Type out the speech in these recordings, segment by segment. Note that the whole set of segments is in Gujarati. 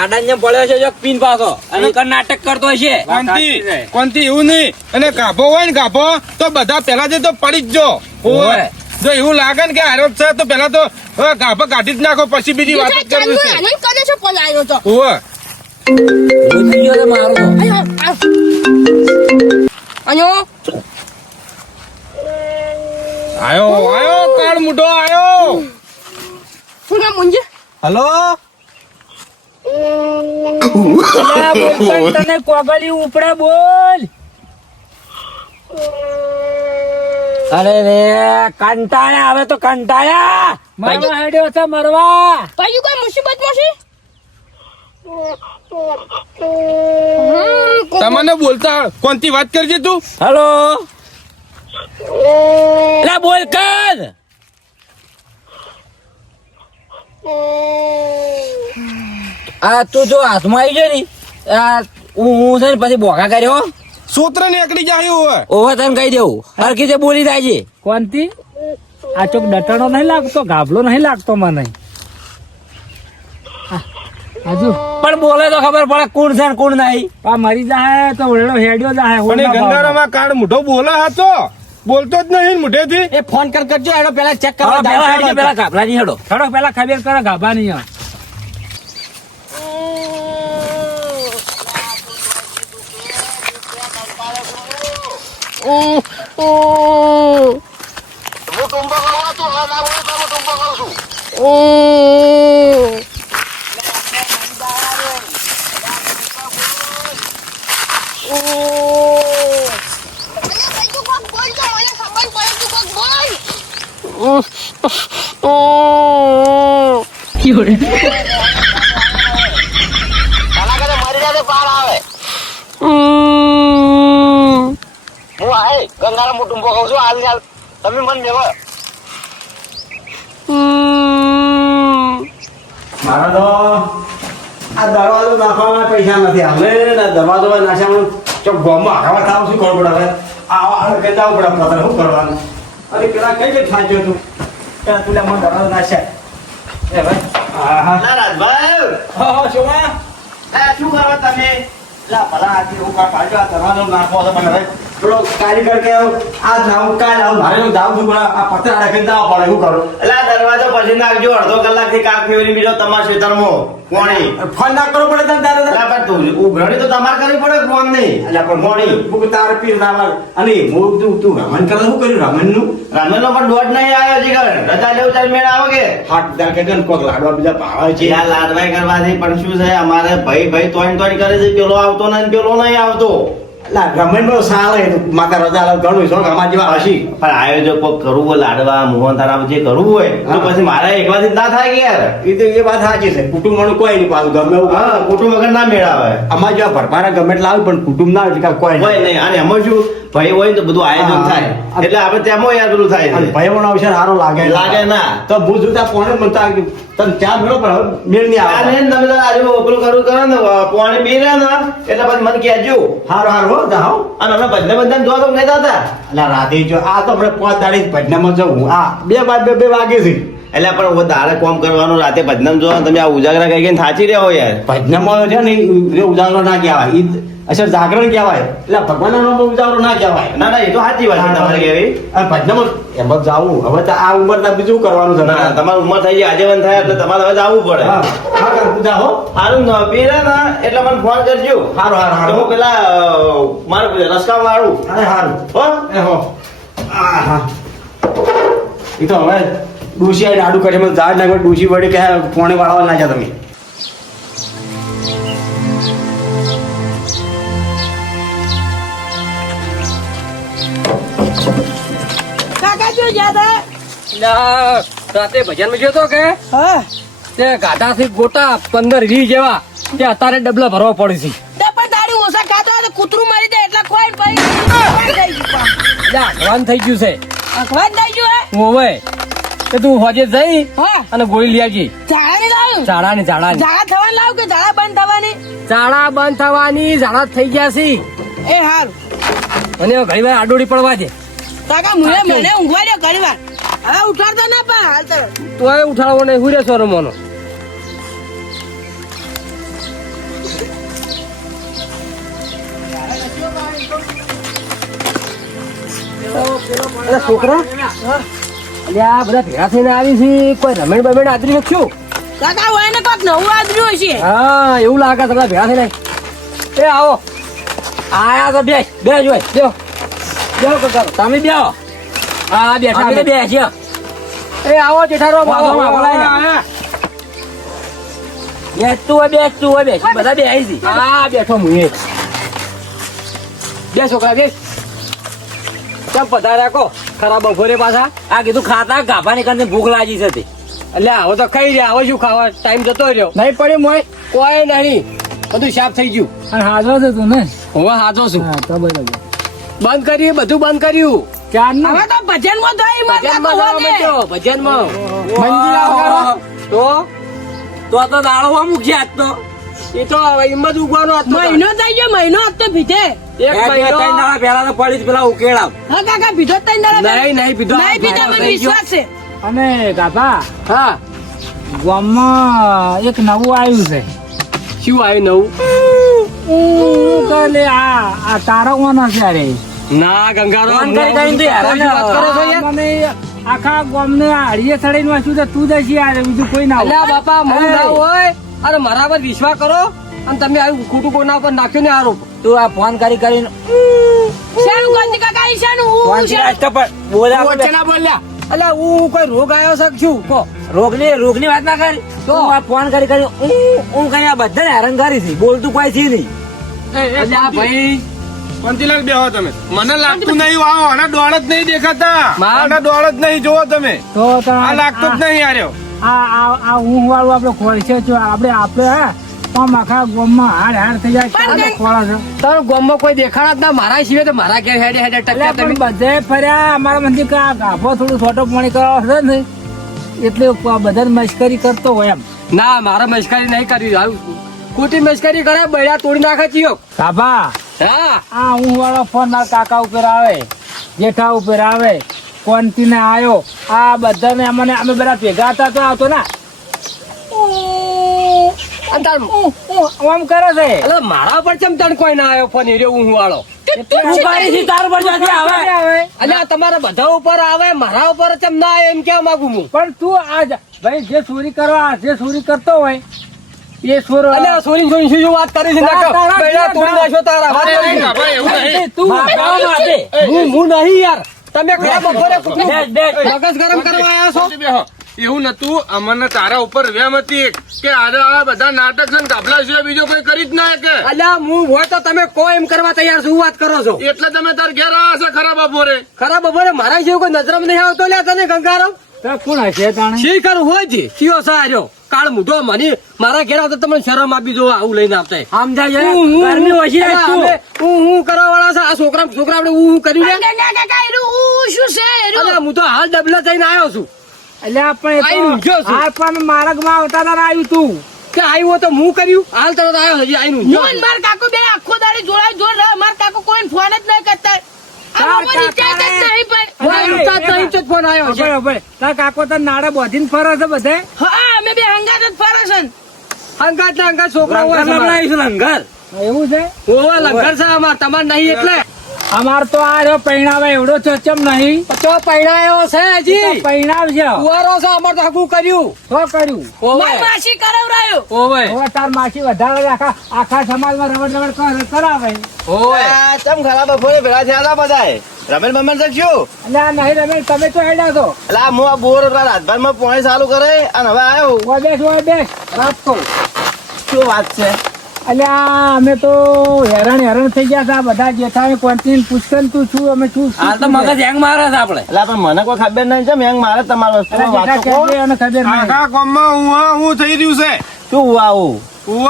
પાડા ને પડ્યો છે જો પીન પાછો અને નાટક કરતો હશે. કોનથી એવું નહીં. અને ગાભો હોય ને ગાભો તો બધા પેલા તો પડી જ જો. જો એવું લાગે ને કે આરોપ છે તો પેલા તો ગાભો કાઢી જ નાખો પછી બીજી વાત જ કરવી છે. આયો કાળ મુઢો આયો. શું નામ મુંજે? હલો તને કોગળી ઉપડે બોલ. અરે રે કંટાળ્યા હવે તો કંટાળ્યા. મરવા હેડ્યો છે મરવા. પછી કોઈ મુસીબત મોસી તમને બોલતા કોનથી વાત કરજે તું. હેલો એલા બોલ કર. આ તું જો હાથમાં આવી ગયો ને હું છે ને પછી બોકા કર્યો સૂત્ર નીકળી જાય હોય. ઓવા તને કહી દેવું હરખી રીતે બોલી જાય છે. કોનથી આ ચોક ડટણો નહીં લાગતો, ગાભલો નહીં લાગતો મને. હજુ પણ બોલે તો ખબર પડે કોણ છે ને કોણ નહીં. આ મરી જાય તો ઓળેડો હેડ્યો જાય. પણ એ ગંગારામાં કાળ મુઢો બોલે હતો, બોલતો જ નહીં મુઢેથી. એ ફોન કરજો એનો પેલા ચેક કરવા પેલા કાપલાની હેડો થોડો પેલા ખબર કરો ગાભાની. ગંગાના મોટું કહું છું. હાલ ચાલ તમે મન મેળવો. મારા તો આ દરવાજો નાખવાના પૈસા નથી. અમે દરવાજો નાખ્યા ચોક ગોમમાં હવા થાવ શું ખબર પડે. આવા કહેતા પડે પતર શું કરવાનું. અરે પેલા કઈ કઈ થાંચ્યો તું પેલા તુલા મને દરવાજો નાખ્યા. એ ભાઈ હા રાજભાઈ શું કરો તમે? ભલા આજે હું પાડજો આ દરવાજો નાખવો હતો પણ હવે થોડો કારીગર કે આજ નાવું કાલ આવું મારે જાવ છું પણ આ પતરા રાખીને જવા પડે. શું કરું? એટલે આ દરવાજો પછી નાખજો. અડધો કલાકથી કાક ફેવરી બીજો તમારા ખેતરમાં કોણી ફોન ના કરવો પડે તને તારે. પણ તું ઉઘરાણી તો તમારે કરવી પડે ફોન નહીં. એટલે પણ મોડી હું તારે પીર નાવા અને હું તું રમણ કરે શું કર્યું રમણનું? રમણનો પણ દોઢ નહીં આવ્યો છે. રજા લેવું ચાલ મેળ આવે કે હાથ દાર કે કોક લાડવા બીજા ભાવે છે. આ લાડવાઈ કરવાથી પણ શું છે અમારે ભાઈ તોડ કરે છે. પેલો આવતો નહીં પેલો નહીં આવતો. રમણ સારા માતા રજા ઘણું શોખ અમારા જેવા હસી પણ આયોજક કોક કરવું હોય લાડવા મોહન તારા જે કરવું હોય તો પછી મારા એકલાથી ના થાય કે યાર. એ તો એ વાત સાચી છે. કુટુંબ વાળું કોઈ નહીં પાછું ગમે એવું. હા કુટુંબ વગર ના મેળાવે. અમારા જેવા ભરપારા ગમે એટલે આવે પણ કુટુંબ ના કોઈ નહીં. અને એમાં શું ભાઈ હોય તો બધું આયોજન થાય એટલે આપડે તેમાં યાર બધું થાય. ભાઈ પણ અવસર સારો લાગે ના તો ભૂ જોતા પોણે બનતા તમે ત્યાં મેળો પણ મેળ નહીં આવે. તમે આજે ઓપરું કરું કરો ને પોણે પી રહ્યા ને એટલે પછી મને કહેજો. સારું સારું જાઓ. અને અમે ભજને બધા જોવા તો નહીં જતા. એટલે રાતે જો આ તો આપણે 5 દાડી ભજનામાં જવું. આ 2 વાગે છે. એટલે પણ દાડે કોમ કરવાનું રાતે ભજનામાં જોવા તમે આ ઉજાગરા કઈ કઈ થાચી રહ્યા યાર. ભજનામાં છે ને ઉજાગરો ના કહેવાય અસર જાગરણ કહેવાય. એટલે ભગવાન નો ઉજાગરો ના કહેવાય. ના ના એ તો સાચી વાત છે તમારે કહેવી. અને ભજનામાં એમ જવું હવે તો આ ઉંમર ના બીજું કરવાનું છે. ના તમારી ઉંમર થઈ જાય આજીવન થાય એટલે તમારે હવે જવું પડે. જાઓ સારું પીરા ના એટલે મને ફોન કરજો. સારું સારું હું પેલા મારું રસકા વાળું. અરે સારું હો હા એ તો હવે ડૂસી આવીને આડું કરે ઝાડ નાખે ડૂસી વડે કે પોણે વાળવા ના જા તમે. રાતે ભજન માં ગયો તો કે તે ગાઢા થી ગોટા 15-20 જેવા તે અત્યારે ડબલા ભરવા પડે છે. ઓછા ખાતો હોય તો કૂતરું મરી જાય એટલે કોઈ અખવાન થઈ ગયું છે. અખવાન થઈ ગયું હે ઓવે કે તું હોજે જઈ હા અને ગોળી લઈ આવજી. ઝાડા ની લાવ ઝાડાની ઝાડા થવા લાવ કે ઝાડા બંધ થવાની? ઝાડા બંધ થવાની ઝાડા થઈ ગયા છે. એ હારું અને ઘણી વાર આડોડી પડવા દે. કાકા મને ઊંઘવા દે ઘણી વાર. હવે ઉઠાડતો ના પણ હાલ તો તોય ઉઠાડવો નહીં. હું રે સોરો મોનો અરે છોકરા અલ્યા બધા ભેગા થઈને આવી છે કોઈ રમેણ બમેણ આદરી નાખ્યું કાકા હોય ને કોક નવું આદર્યું હશે. હા એવું લાગે તમે ભેગા થઈને એ આવો આયા તો બે જોઈ બેહો બેહો કાકા તમે બેહો હા બેઠા અમે અમે. બેસ્યો એ આવો જેઠારો આવો, બેસતું હોય બેસી બધા બેસી છે. હા બેઠો મુએ બે છોકરા બે કેમ પધાર્યા કો ખરાબ બપોરે પાછા આ કીધું ખાતા ગાભાની કરીને ભૂખ લાગી છે તે. એટલે આવો તો ખાઈ રહ્યા આવો શું ખાવા ટાઈમ જતો રહ્યો નહીં પડ્યું મોય કોઈ નહીં બધું સાફ થઈ ગયું અને હાજર છે તું ને હવે હાજો છું હા તો બરાબર બંધ કર્યું બધું બંધ કર્યું ચાર નું હવે તો ભજનમાં તો અહીં મત ભજનમાં લાગો જવા હોને. માંડ્યો, ભજનમાં મંદિર આવકારો. તો તો દાળવા મૂકશે આજ તો એ તો હિંમત ઉગવાનો હતો મહિનો થઈ ગયો મહિનો આજ તો ભીધે. એક ત્રણ મહિનો દાડા પહેલા તો પડી જ પેલા ઉકેળાવ હા કાકા ભીધો જ ત્રણ દાડા નહીં નહીં પીધો નહીં પીધા મને વિશ્વાસ છે. અને ગાભા હા ગામમાં એક નવું આવ્યું છે શું આવ્યું નવું કે લે આ તારો કોનો છે અરે ના ગંગારો ફોન કરી કરીને તો યાર, શું વાત કરો છો યાર? મને આખા ગામને હળીએ ચડીને વાંચ્યું તો તું જ હશે યાર બીજું કોઈ ના હોય. અલ્યા બાપા મને ના હોય અરે મારા પર વિશ્વાસ કરો અને તમે આવ્યું ખોટું કોના પર નાખ્યો ને આરોપ તું આ ફોન કરીને શાનું ગાંધી કાકા અહીં શાનું? ફોન હું થી શાનું? આજ તો પણ બોલ્યા વચ્ચે ના બોલ્યા અલ્યા હું કોઈ રોગ આવ્યો છે કે શું કો રોગની વાત ના કરી તો આ ફોન કરી હું કઈ આ બધાને હેરાન કરી છે બોલતું કોઈ છે નહીં. અલ્યા ભાઈ પંતીલાલ બેહો તમે મને લાગતું નહીં આવો આના ડોળ જ નહીં દેખાતા માર- આના ડોળ જ નહીં જોવો તમે તો આ લાગતું જ નહીં આર્યો આ ઊંઘ વાળું આપડે ખોળશે જો આપણે હા આમ આખા ગામમાં હાડ થઈ જાય પણ ખોળા છે તારું ગામમાં કોઈ દેખાડા જ ના મારા સિવાય તો મારા ઘેર હેડે હેડે એટલે ટક્યા પણ તમે બધે ફર્યા અમારા મંદિર કે આ ગાભો થોડું છોટો પાણી કરવા છે ને એટલે બધા મશ્કરી કરતો હોય એમ ના મારા મસ્કરી નહીં કરી આવું ખોટી મસ્કરી કરે બૈડા તોડી નાખે ચિયો ગાભા હા આ ઊંઘ વાળો ફોન મારા કાકા ઉપર આવે જેઠા ઉપર આવે કોનથી ને આવ્યો આ બધાને અમને અમે બધા ભેગા હતા તો આવતો ના અને તાર આમ કરે છે અલે મારા પર ચમ તણ કોઈ ના આવ્યો ફોન હીરો હું વાળો તું કરી છે તાર પર જ્યાંથી આવે એટલે આ તમારા બધા ઉપર આવે મારા ઉપર ચમ ના આવે એમ કેવા માંગુ હું પણ તું આજ ભાઈ જે ચોરી કરવા જે ચોરી કરતો હોય એ ચોર એટલે સોરી શું વાત કરી છે નાખો તારા બૈડા તોડી નાખ્યો તારા વાત કરી છે. ભાઈ એવું નહીં તું મારવા માટે. હું નહીં યાર તમે ખરા બપોરે કૂતરું બેસ, બેસ. મગજ ગરમ કરવા આવ્યા છો બેહો એવું નતું અમને તારા ઉપર વેમ હતી કે આ બધા નાટક છે ને ગાભલા સિવાય બીજો કોઈ કરી જ ના કે અલ્યા હું હોય તો તમે કોઈ એમ કરવા તૈયાર શું વાત કરો છો એટલે તમે તાર ઘેર આવ્યા છે ખરા બપોરે ખરા બપોરે મારા જેવું કોઈ નજરમાં નહીં આવતો લ્યા તને ગંગારો તો કોણ હશે તાણે શી કરું હોય છે કયો સાર્યો કાળ મૂઢો મને મારા ઘેર આવતો તમને શરમ આપી જો આવું લઈને આવતા સમજાય છે? ગરમી ઓછી છે તું. હું કરવા વાળા છે આ છોકરા આપણે હું કર્યું લે પણ ના કાકા એનું હું શું છે એનું? અલ્યા હું તો હાલ ડબલા થઈને આવ્યો છું એટલે આપણે આઈ ઊંઘ્યો છું. આ પણ માર્ગમાં આવતા તારે આવ્યું તું કે આવ્યું તો હું કર્યું હાલ તરત આવ્યો હજી આઈનું હું અને માર કાકો બે આખો દાડી જોડાઈ જોડ રહે. માર કાકો કોઈને ફોન જ નહીં કરતા. આ તાર લોકો રિચાર્જ જ નહીં પણ. ફોન આવ્યો છે બરાબર તાર કાકો તાર નાડે બોધીને ફરે છે બધે હા અમે બે હંગાત જ ફરે છે ને. અંગાત ના અંગાત છોકરા હોય લંગર લવડાવીશું, લંગર. એવું છે ઓવા લંગર છે અમાર તમાર નહીં એટલે અમાર તો આ રહ્યો પૈણાવે એવડો ચચમ નહીં તો પૈણાયો છે હજી પૈણાવ છે કુવારો છે અમાર તો હકું કર્યું તો કર્યું માર માસી કરાવરાયો. ઓવે હવે તાર માસી વધારે આખા સમાજમાં રમત કરાવે ઓવે ચમ ખરાબ બપોરે ભેગા થયા હતા બધાએ રમેશ બમેશ છે શું એટલે આ નહીં રમે તમે તો હેડા છો એટલે હું આ બોર રાતભરમાં પોણી ચાલુ કરે અને હવે આવ્યો ઓય બેસ રાત તો શું વાત છે એટલે આ અમે તો હેરાન થઈ ગયા હતા બધા જેઠા કોન્ટીન પૂછતા તું છું અમે શું હાલ તો મગજ હેંગ મારે છે આપણે. એટલે પણ મને કોઈ ખબર નહીં છે મેં મારે તમારી વસ્તુ જેઠા કહેજે અને ખબર નહીં આખા ગામમાં હું થઈ રહ્યું છે શું આવું ઉવ્વ.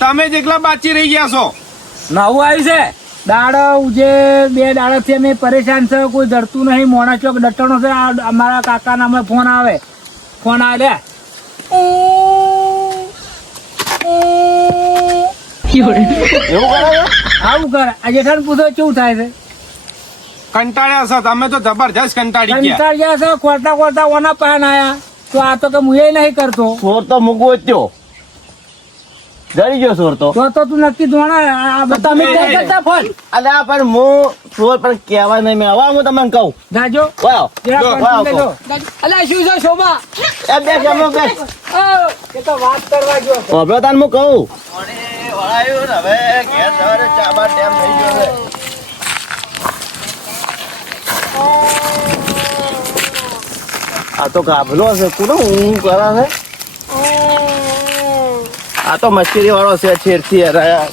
તમે જેટલા બાચી રહી ગયા છો નવું આવ્યું છે દાડો ઉજે 2 દાડાથી અમે પરેશાન છે કોઈ ડરતું નહીં મોણા ચોક ડટણો છે આ અમારા કાકા ના ફોન આવે લે એવું કરે આવું કરે આ જેઠાને પૂછો કેવું થાય છે કંટાળ્યા છો તમે તો જબરજસ્ત કંટાળી ગયા કંટાળ ગયા છે ખોટા ઓના પાન આયા તો આ તો કે હું એ નહીં કરતો ચોર તો મૂકવો જ ત્યો જડી ગયો સોર તો તો તું નક્કી જોણા આ બધા તમે ક્યાં કરતા ફોન અલ્યા પણ હું સોર પણ કહેવાય નહીં મેં હવે હું તમને કહું જાજો વાવ જરા જો, કોન્ટી વાવ, લેજો. અલ્યા શું છે શોભા એ બે જમો બે એ તો વાત કરવા જો હવે તાન હું કહું વળાયું ને હવે ઘેર સવારે ચા બા ટાઈમ થઈ ગયો છે આ તો ગાભલો છે કોનો ઊંઘ કરે છે આ તો મસ્કરી વાળો છે છેડથી હરાયા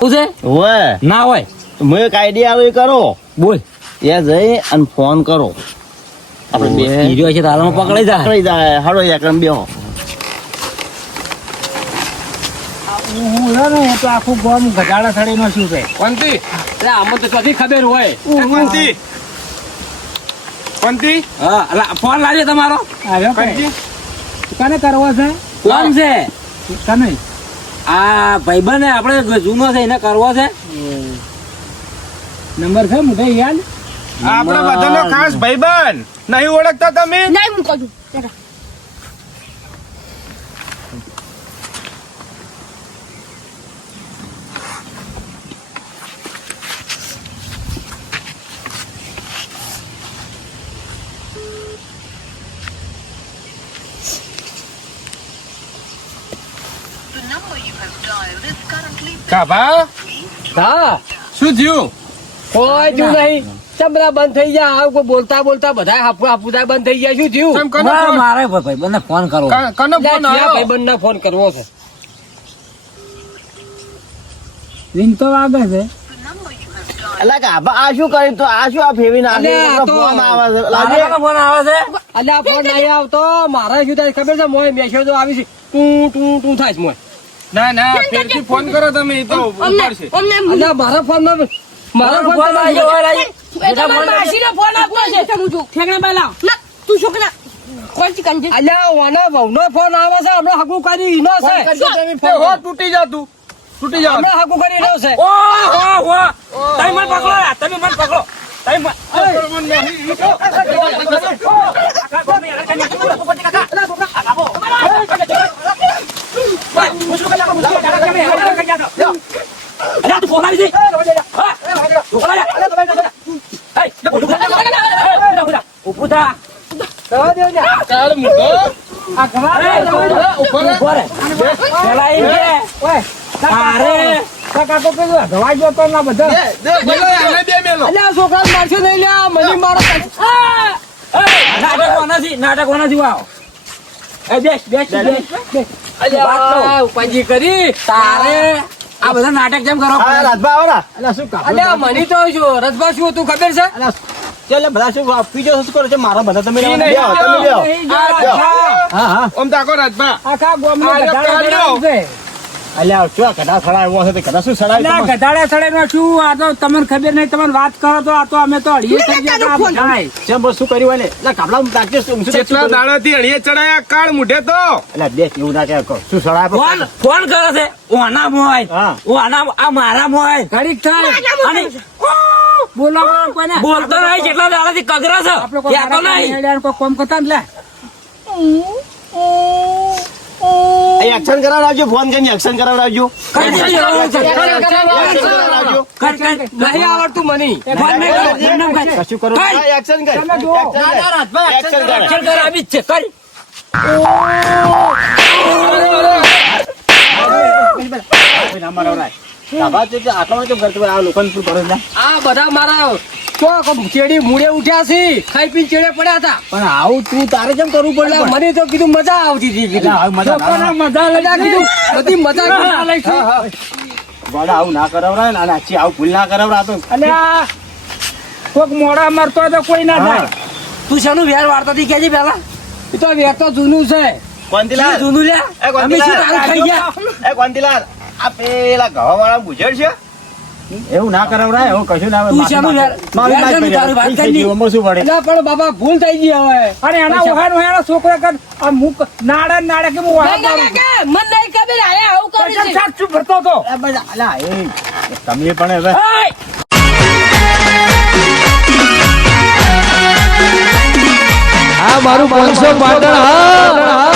શું છે હોય ના હોય હું એક આઈડિયા આવે કરો બોલ ત્યાં જઈ અને ફોન કરો આપણે બે હીરો છે તારામાં પકડાઈ જાય પકડી જાય હાડો એકદમ બેહો હું રહ્યો ને એ તો આખું ગામ ગધાડા સડીનો શું છે કોનથી એટલે આમાં તો કદી ખબર હોય કોનથી કોનથી હા અલા, ફોન લાવજો તમારો આવ્યો કોનથી કને કરવો છે કોણ છે કને આ ભાઈબંધ આપણે જૂનો છે એને કરવો છે નંબર છે મુદે યાદ આપણે બધાનો ખાસ ભાઈબંધ નહીં ઓળખતા તમે નહીં હું કહું છું કાભા હા શું થયું કોઈ જો નહીં ચમ બધા બંધ થઈ ગયા આવું કોઈ બોલતા બોલતા બધા હાપુ હાપુદા બંધ થઈ ગયા શું થયું કેમ કનો મારે ફોન મારે ભાઈબંધને ફોન કરવો કનો ફોન આવ્યો ભાઈબંધ ના ફોન કરવો છે રિંગ તો વાગે છે એટલે ગાભા આ શું કર્યું તો આ શું આ ફેવી અલ્યા, નાખ્યું તો- ફોન આવે છે તારાનો લાગે ફોન આવે છે અલ્યા ફોન નહીં આવતો મારે શું થાય ખબર છે મોય મેસેજો આવી છે તું તું તું થાય છે મોય ના ના ફેરથી ફોન કરો તમે એ તો ઉપાડશે અલ્યા મારા ફોન માં મારા ફોન ફોન લાવજો, હવે લાવજો. એટલે મારા માસીનો ફોન આપવો છે ઠેકણા બાલા ના તું છોકરા કોણ ચિકન અલ્યા ઓના વહુનો ફોન આવે છે હમણાં હકુ કરી ઈનો છે હો તૂટી જાતું તૂટી જાવ હમણાં હકુ કરી ઈનો છે ઓ ઓ ઓ તમે મને પકડો યાર, તમે મને પકડો તમે મને- અલ્યા, તું ફોન આવી છે? હા? ઊભો રહે. હે, ઊભું થા. ચાલ મૂકો આ ઘણા ઊભો રહે. પેલા એમ કે, ઓય તારે કાકો પેલું ધવાઈ ગયો તો ના બધા મેલો આને બે મેલો અલ્યા છોકરા મારશે નહીં લ્યા મને મારો નાટક કોનાથી નાટક કોનાથી આવો એ બેસ બેસ બેસ અલ્યા ઉપાજી કરી તારે આ બધા નાટક કેમ કરો હા રાજભા આવો ને એટલે શું કાઢો અલ્યા મને તો શું રજબા શું હતું ખબર છે એટલે બધા શું પીજો શું કરો છો મારા બધા તમે ઈ બેહો, નહીં તમે બેહો. હા હા ઓમ તાકો રાજભા આખા ગામનો આ ગધાડા કાઢ્યો. સડાય છે. અલ્યા ચો કડા સડા આવ્યો છે તે કડા શું એટલે આ સડાય ગધાડા સડેનો શું આ તો તમને ખબર નહીં તમે વાત કરો તો આ તો અમે તો અડીએ થઈ ગયા તા આ બધાય. જેમ બસ શું કર્યું હોય ને એટલે કાપડા તાકજે શું શું કેટલા દાડાથી અડીએ ચડાયા કાળ મુઢે તો એટલે બે એવું ના કહો શું સડાય કોણ કોણ કરે છે ઓના મોય હા. ઓના આ મારા મોય ઘડીક થાય અને બોલો કોઈને બોલતો નહીં કેટલા દાડાથી કગરા છે આપણે કોઈ કહેતો નહીં કોઈ કોમ કરતા ને લે એક્શન કરાવડાવજો ફોન કરીને એક્શન કરાવડાવજો કઈ નહીં એવું છે. એક્શન કરાવડાવજો કઈ કઈ નહીં આવડતું મને ફોન નહીં કરો, ફોન નહીં કરો. કશું કરો કઈ? એક્શન કર તમે જુઓ. એક્શન કર અક્ષર કર આવી જ છે કઈ આ બધા મારા તો ચેડી મૂળે ઉઠ્યા છે ખાઈ પીને ચેડે પડ્યા હતા પણ આવું તું તારે કેમ કરવું એટલે મને તો કીધું મજા આવતી હતી કીધું લોકોને મજા લઈ બધા કીધું બધી મજા લઈશું આવું ના કરાવડાય ને અને આછી આવું ભૂલ ના કરાવડા તો અને આ કોક મોડા મરતો હોય તો કોઈ ના થાય તું શાનું વેર વાર્તા થી કેજી પેલા એ તો વેર તો જૂનું છે કોંતીલાલ જૂનું લ્યા એ અમે શું કોંતીલાલ તારું ખાઈ ગયા એ કોંતીલાલ આ પેલા ઘવા વાળા ગુજર છે એવું ના કરાવડાય એવું કશું ના તું શાનું વેર મારી વેર શાનું તારું વાત કરી નહીં. શું પડે એટલે પણ બાબા ભૂલ થઈ ગઈ હવે અને એના ઓહાનો એનો છોકરો કર આ મુક નાડા ને નાડા કે હું ઓહા મારું છું. મન નહીં ખબર આયા આવું કચર કરે છે શાક શું ભરતો હતો એ બધા અલા એ તમે પણ હવે એય! આ મારું 500 પાટણ હા